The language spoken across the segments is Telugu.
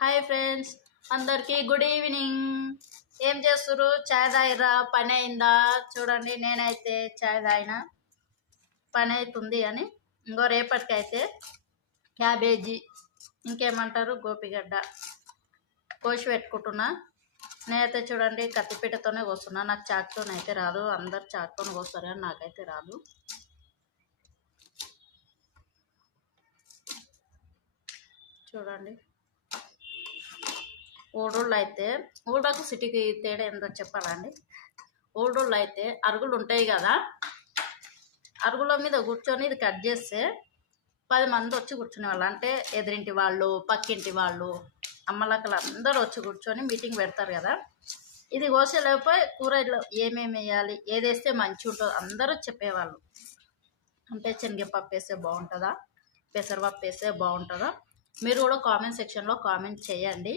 హాయ్ ఫ్రెండ్స్, అందరికీ గుడ్ ఈవినింగ్. ఏం చేస్తున్నారు? చాయ్ తాగిరా? పని అయిందా? చూడండి, నేనైతే చాయ్ తాగిన, పని అవుతుంది అని. ఇంకో రేపటికైతే క్యాబేజీ, ఇంకేమంటారు, గోపిగడ్డ కోసి పెట్టుకుంటున్నా. నేనైతే చూడండి కత్తిపీటతోనే కోస్తున్నా. నాకు చాకుతోనైతే రాదు. అందరు చాకుతోనే కోస్తారు కానీ నాకైతే రాదు. చూడండి, ఊళ్ళో అయితే, ఊళ్ళకు సిటీకి తేడా ఏంటో చెప్పాలండి. ఊళ్ళో అయితే అరుగులు ఉంటాయి కదా, అరుగుల మీద కూర్చొని ఇది కట్ చేస్తే 10 మంది వచ్చి కూర్చునే వాళ్ళు. అంటే ఎదురింటి వాళ్ళు, పక్కింటి వాళ్ళు, అమ్మలక్కలు అందరూ వచ్చి కూర్చొని మీటింగ్ పెడతారు కదా. ఇది కోసేలేకపోయి కూర ఇట్లా ఏమేమి వేయాలి, ఏది వేస్తే మంచి ఉంటుందో అందరూ చెప్పేవాళ్ళు. అంటే శనగపప్పు వేస్తే బాగుంటుందా, పెసరపప్పు వేస్తే బాగుంటుందా? మీరు కూడా కామెంట్ సెక్షన్లో కామెంట్ చేయండి.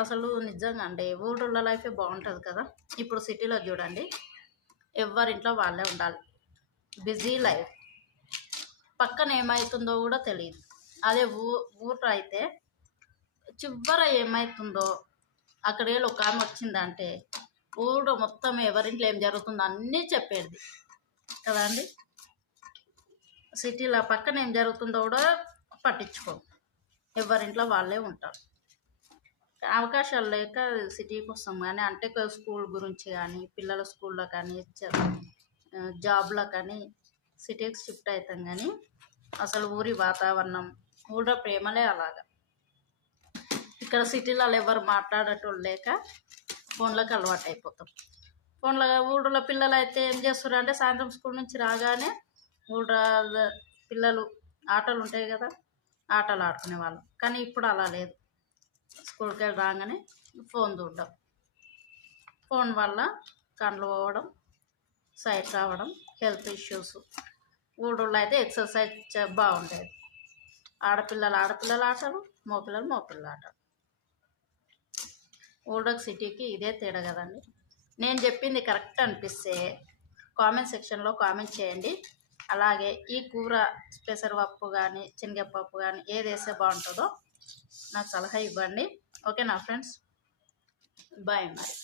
అసలు నిజంగా అండి, ఊళ్ళో లైఫే బాగుంటుంది కదా. ఇప్పుడు సిటీలో చూడండి, ఎవరింట్లో వాళ్ళే ఉండాలి, బిజీ లైఫ్, పక్కన ఏమవుతుందో కూడా తెలియదు. అదే ఊరు అయితే చివర ఏమవుతుందో, అక్కడ ఒక ఆమె వచ్చిందంటే ఊళ్ళో మొత్తం ఎవరింట్లో ఏం జరుగుతుందో అన్నీ చెప్పేది కదా అండి. సిటీలో పక్కన ఏం జరుగుతుందో కూడా పట్టించుకో, ఎవరింట్లో వాళ్ళే ఉంటారు. అవకాశాలు లేక సిటీకి వస్తాం కానీ, అంటే స్కూల్ గురించి కానీ, పిల్లల స్కూల్లో కానీ, జాబ్లో కానీ సిటీకి షిఫ్ట్ అవుతాం. కానీ అసలు ఊరి వాతావరణం, ఊళ్ళో ప్రేమలే అలాగా. ఇక్కడ సిటీలలో ఎవరు మాట్లాడేటోళ్ళు లేక ఫోన్లకు అలవాటు అయిపోతాం. ఊళ్ళో పిల్లలు అయితే ఏం చేస్తారు అంటే, సాయంత్రం స్కూల్ నుంచి రాగానే ఊళ్ళో పిల్లలు ఆటలు ఉంటాయి కదా, ఆటలు ఆడుకునేవాళ్ళు. కానీ ఇప్పుడు అలా లేదు. స్కూల్కి వెళ్ళి రాగానే ఫోన్ చూడడం, ఫోన్ వల్ల కళ్ళు పోవడం, సైట్ రావడం, హెల్త్ ఇష్యూస్. ఊళ్ళో అయితే ఎక్సర్సైజ్ బాగుండేది. ఆడపిల్లలు ఆటలు, మగపిల్లలు ఆటలు. ఊళ్ళోకి సిటీకి ఇదే తేడా కదండి. నేను చెప్పింది కరెక్ట్ అనిపిస్తే కామెంట్ సెక్షన్లో కామెంట్ చేయండి. అలాగే ఈ కూర పెసరపప్పు కానీ, శనగపప్పు కానీ ఏది వేస్తే బాగుంటుందో నాకు సలహా ఇవ్వండి. ఓకేనా ఫ్రెండ్స్? బాయ్ మరి.